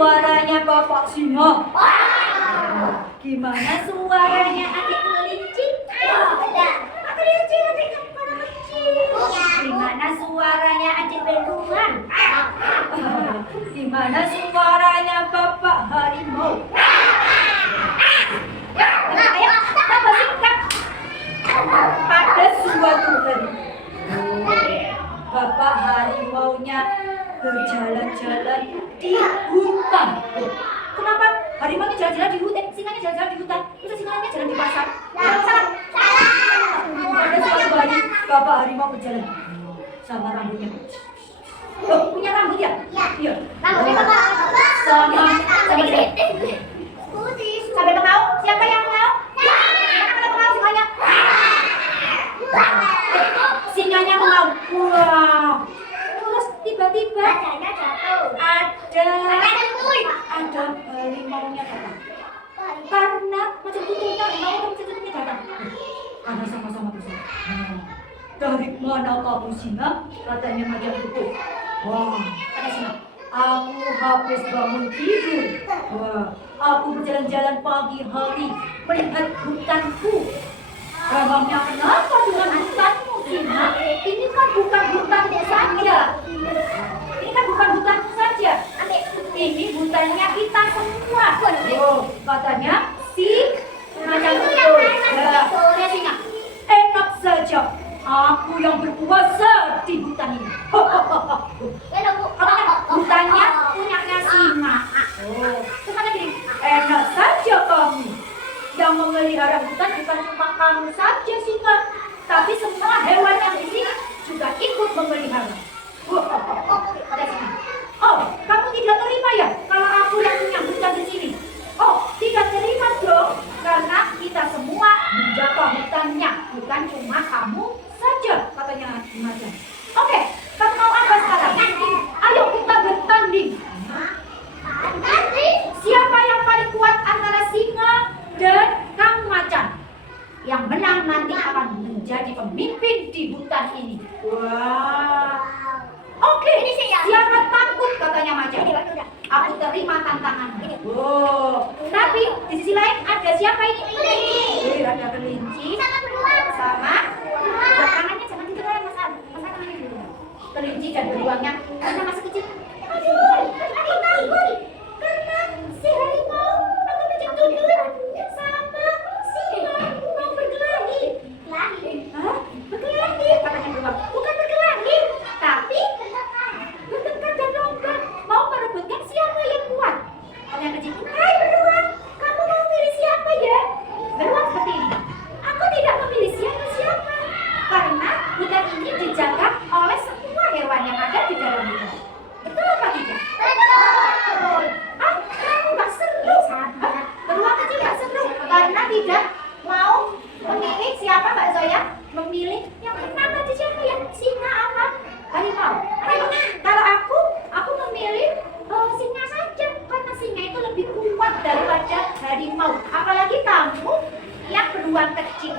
Suaranya Bapak Singa. Gimana suaranya adik kelinci? Kelinci adik kepala kecil. Gimana suaranya adik beruang? Gimana suaranya Bapak harimau? Ayo, tambah singkat. Pada suatu hari, Bapak harimaunya berjalan-jalan di hutan. Kenapa harimaunya jalan-jalan di hutan, singanya jalan-jalan di hutan, terus singanya jalan di pasar? Salah. Ada suatu hari Bapak harimau berjalan sama rambutnya. Oh, punya rambut ya? Iya. Rambutnya sama gede. Sampai mau? Siapa yang mau? Siapa yang mau singanya? Singanya mau. Wah. Terus tiba-tiba ada harimaunya datang. Karena macam tutupnya harimau macam tutupnya datang. Karena sama-sama bersama. Dari mana kamu singa? Katanya macam itu. Wah, kata singa. Aku habis bangun tidur. Wah, aku berjalan-jalan pagi hari melihat hutanku. Memangnya kenapa dengan hutanmu, singa? Ini kan bukan hutanmu saja. Ini kan bukan hutanmu saja. Ini hutannya kita semua. Oh, katanya si macam itu. Ya, singa. Enak saja. Aku yang berkuasa di hutan ini. Hutannya punyanya singa. Oh, kemana gini? Enak saja kamu. Yang memelihara hutan bukan cuma kamu saja singa, tapi semua hewan yang di sini juga ikut memelihara. Kata singa. Oh, kamu tidak terima ya kalau aku yang punya hutan di sini? Oh, tidak terima dong, karena kita semua menjaga hutannya, bukan cuma kamu saja, katanya macan. Oke, kamu mau apa sekarang? Ayo kita bertanding. Siapa yang paling kuat antara singa dan kamu macan? Yang menang nanti akan menjadi pemimpin di hutan ini. Wah. Oke, siapa takut, katanya macan. Aku terima tantangannya. Oh, tapi di sisi lain ada siapa ini? Ada kelinci sama tangannya jangan ditekan, Mas tangannya dulu. Kelinci dan beruangnya karena masih kecil. Aku takut karena si harimau akan menjadi sama singa mau berkelahi. Hah? Berkelahi? Katanya beruang. Bukan berkelahi, tapi bertengkar dan lomba. Mau merebutkan siapa yang kuat. Kalau yang kecil, hai beruang, kamu mau pilih siapa ya? Beruang seperti ini. Aku tidak memilih siapa-siapa, karena hutan ini dijaga oleh semua hewan yang ada di dalam hutan. Betul apa tidak? Betul. daripada harimau. Apalagi kamu yang beruang kecil.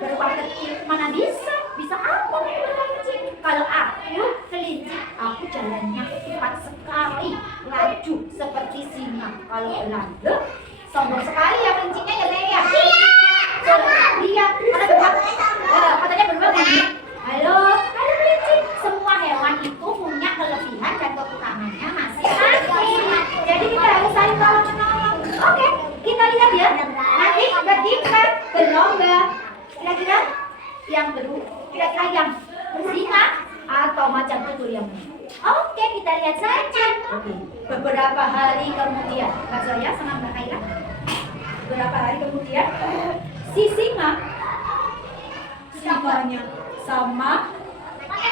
Beruang kecil mana bisa apa beruang kecil? Kalau aku kelinci, aku jalannya cepat sekali, laju seperti singa. Kalau berlari, sombong sekali ya kelincinya ya saya. Iya, katanya beruang ya. Halo kelinci. Semua hewan itu punya kelebihan dan kekurangannya masing-masing. Jadi kita harus saling tolong-menolong. Oke, kita lihat ya. Nanti ketika berlomba, kira-kira yang bersinga atau macan tutul yang menang. Oke, kita lihat saja. Beberapa hari kemudian, Kak Zoya sama Mbak Kaila. Beberapa hari kemudian, si singanya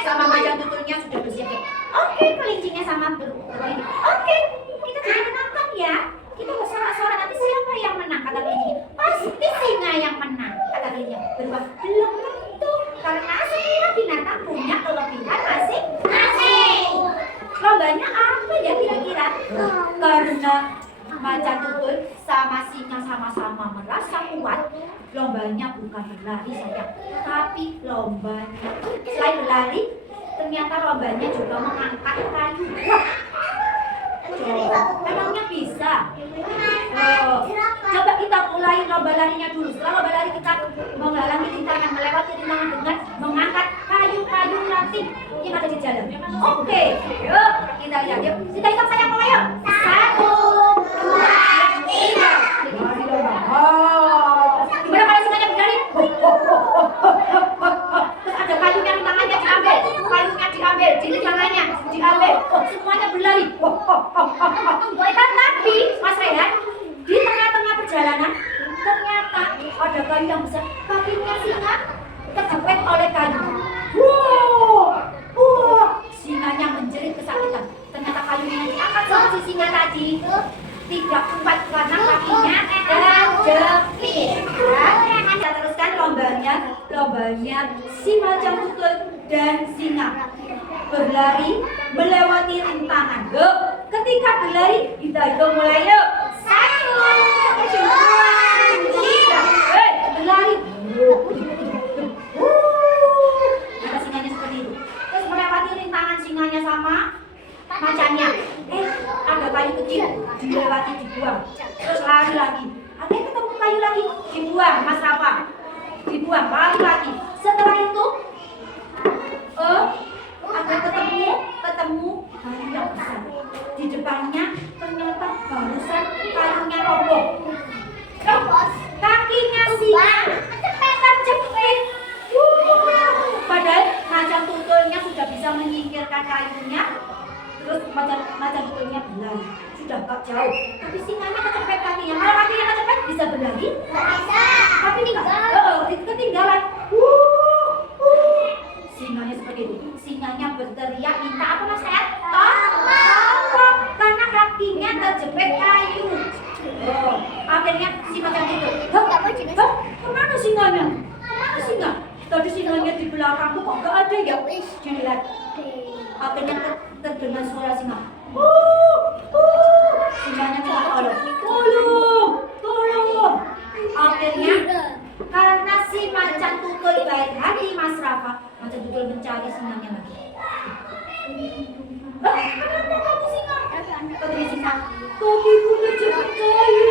sama macan tutulnya sudah bersiap. Oke, kelincinya sama beruang ini. Oke, kita jadi menonton ya. Kita bersorak-sorak nanti siapa yang menang, kata kelincinya. Pasti singa yang menang, kata kelincinya. Beruang belum tentu, karena semua binatang punya kelebihan masing-masing. Lombanya apa ya kira-kira? Karena macan tutul sama singa sama-sama merasa kuat, lombanya bukan berlari saja, tapi lombanya selain berlari, ternyata lombanya juga mengangkat kayu. Emangnya bisa? Coba kita mulai lomba larinya dulu. Setelah lomba lari kita menghalangi rintangan, melewati rintangan dengan mengangkat kayu-kayu nanti yang ada di jalan. Oke, yuk kita lihat yuk. Kita ikut saya mulai yuk. 1, 2, 3. Gimana kalau semuanya berlari? Terus ada kayunya di tangannya diambil, di tangannya diambil. Semuanya berlari. Tapi Mas Rehan, di tengah-tengah perjalanan ternyata ada kayu yang besar. Kakinya singa terjepit oleh kayu. Singanya menjerit kesakitan. Ternyata kayunya yang diangkat sama si singa tadi tidak kuat karena kakinya terjepit. Kita teruskan lombanya si macan tutul dan singa berlari melewati rintangan. Yuk, ketika berlari kita hitung mulai yuk. 1, 2, 3. Berlari. Ada singanya seperti itu. Terus melewati rintangan singanya sama macannya. Ada kayu kecil dilewati, dibuang. Terus lari lagi. Ada ketemu kayu lagi, dibuang. Mas Rafa, dibuang, lari lagi. Setelah itu ada ketemu kayu yang besar. Di depannya ternyata barusan kayunya roboh. Kakinya singa terjepit. Padahal macan tutulnya sudah bisa menyingkirkan kayunya. Terus macan tutulnya berlari. Sudah gak jauh. Tapi singanya kecepet kakinya. Kalau kakinya kecepet bisa berlari? Gak bisa. Tapi ketinggalan. Singanya seperti itu. Singanya berteriak minta apa Mas Rehan? Tolong, karena kakinya terjepit kayu. Akhirnya si macan tutul. Kemana singanya? Kemana singa? Tadi singanya di belakangku kok gak ada ya? Dilihat. Akhirnya terdengar suara singa. Singanya minta tolong. Akhirnya karena si macan tutul baik hati Mas Rafa, macan tutul mencari singanya lagi. Kenapa kamu singa? Katanya singa, kakiku terjepit kayu.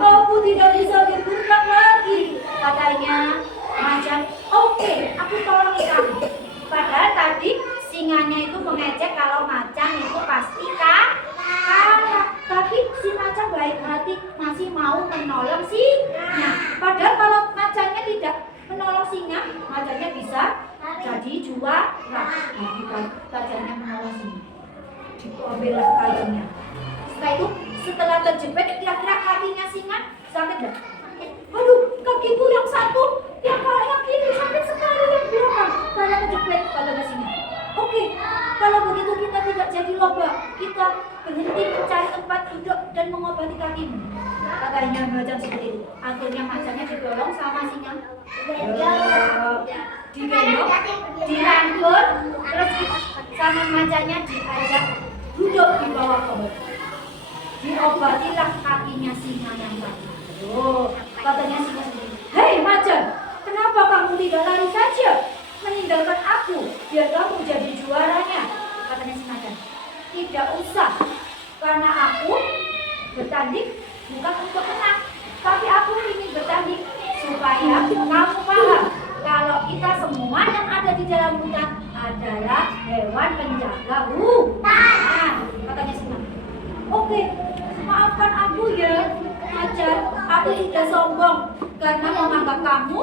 Aku tidak bisa bergerak lagi. Katanya macan, oke, aku tolong kamu. Padahal tadi singanya itu mengejek kalau macan itu pasti kalah. Tapi si macan baik hati masih mau menolong singa. Padahal kalau macannya tidak menolong singa, macannya bisa jadi juara. Bukan macannya menolong singa. Diambillah kayunya. Setelah itu, setelah terjepit, kira-kira kakinya singa sakit nggak? Aduh, kakiku yang satu, yang kiri sakit sekali, yang belakang karena terjepit pada singa. Oke, kalau begitu kita tidak jadi lomba. Kita berhenti mencari tempat duduk dan mengobati kakimu. Katanya macan seperti itu. Akhirnya macannya didorong sama singa. Digendong, dirangkul, terus sama macannya diajak duduk di bawah pohon. Diobatilah kakinya singa yang tadi. Oh, katanya singa sendiri. Hei macan, kenapa kamu tidak lari saja? Meninggalkan aku, biar kamu jadi juaranya. Katanya si macan. Tidak usah, karena aku bertanding bukan untuk menang, tapi aku ingin bertanding supaya kamu paham kalau kita semua yang ada di dalam hutan adalah hewan penjaga hutan. Katanya si macan. Oke, maafkan aku ya, macan. Aku sudah sombong karena menganggap kamu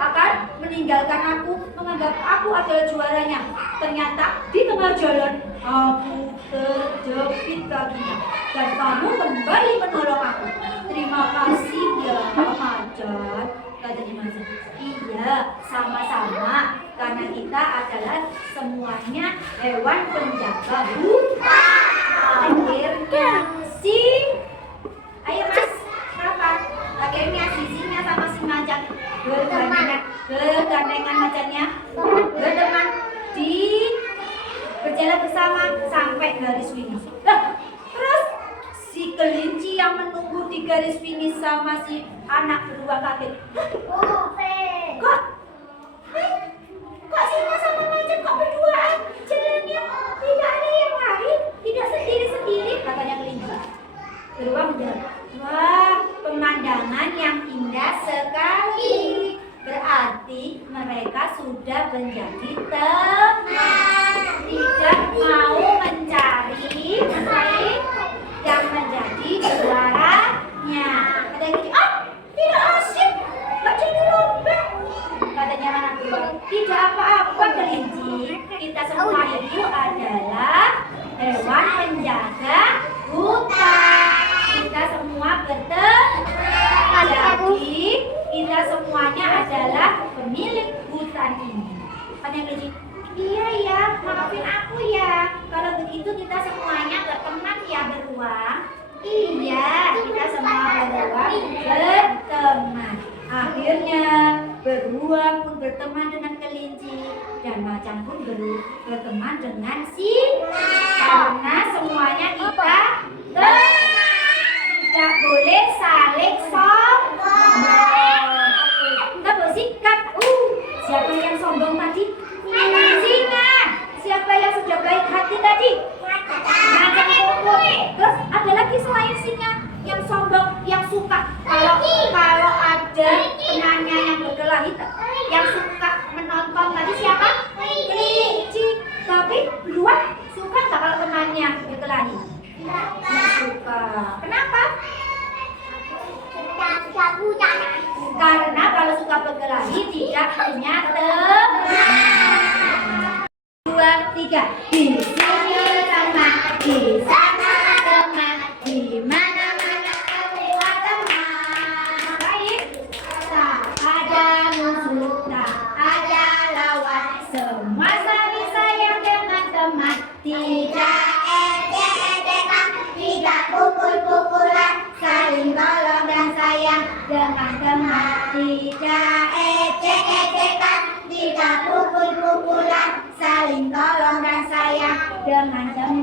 akan meninggalkan aku, menganggap aku adalah juaranya. Ternyata di tengah jalan aku terjepit kakinya dan kamu kembali menolong aku. Terima kasih ya macan, katanya macan. Iya, sama-sama, karena kita adalah semuanya hewan penjaga hutan. Akhirnya ayo mas, kenapa? Akhirnya si singa sama si macan bergandengan macannya berteman berjalan bersama sampai garis finish. Terus si kelinci yang menunggu di garis finish sama si anak beruang kaget. Kok singa sama macan kok berduaan? Jalannya tidak ada yang lain, tidak sendiri-sendiri, katanya kelinci. Beruang menjawab, wah, pemandangan yang indah sekali. Berarti mereka sudah menjadi teman, tidak mau mencari yang menjadi juaranya. Katanya kelinci, tidak asik, gak jadi lomba. Katanya anak beruang, tidak apa-apa kelinci, kita semua itu adalah hewan penjaga hutan. Kita semua berteman, jadi kita semuanya adalah pemilik hutan ini. Katanya kelinci, iya ya, maafin aku ya. Kalau begitu kita semuanya berteman ya beruang. Iya, kita semua beruang berteman. Akhirnya beruang pun berteman dengan kelinci dan macan pun berteman dengan singa. Karena semuanya kita tidak boleh saling sombong. Kita bersikap. Siapa yang sombong tadi? Singa. Siapa yang sudah baik hati tadi? Macan kumpul. Terus ada lagi selain singa yang sombong, yang suka kalau ada temannya yang berkelahi, yang suka menonton tadi siapa? Kelinci. Tapi beruang suka nggak kalau temannya berkelahi? Nggak suka. Kenapa? Karena kalau suka berkelahi tidak punya teman. 2, 3. Di sini teman, di sana teman, di mana-mana semua teman. Baik, tak ada musuh, tak ada lawan, semua saling sayang dengan teman. Tidak ejek-ejekan, tidak pukul-pukulan, saling tolong dan sayang dengan teman. Tidak ejek-ejekan, tidak pukul-pukulan, saling tolong dan sayang dengan teman.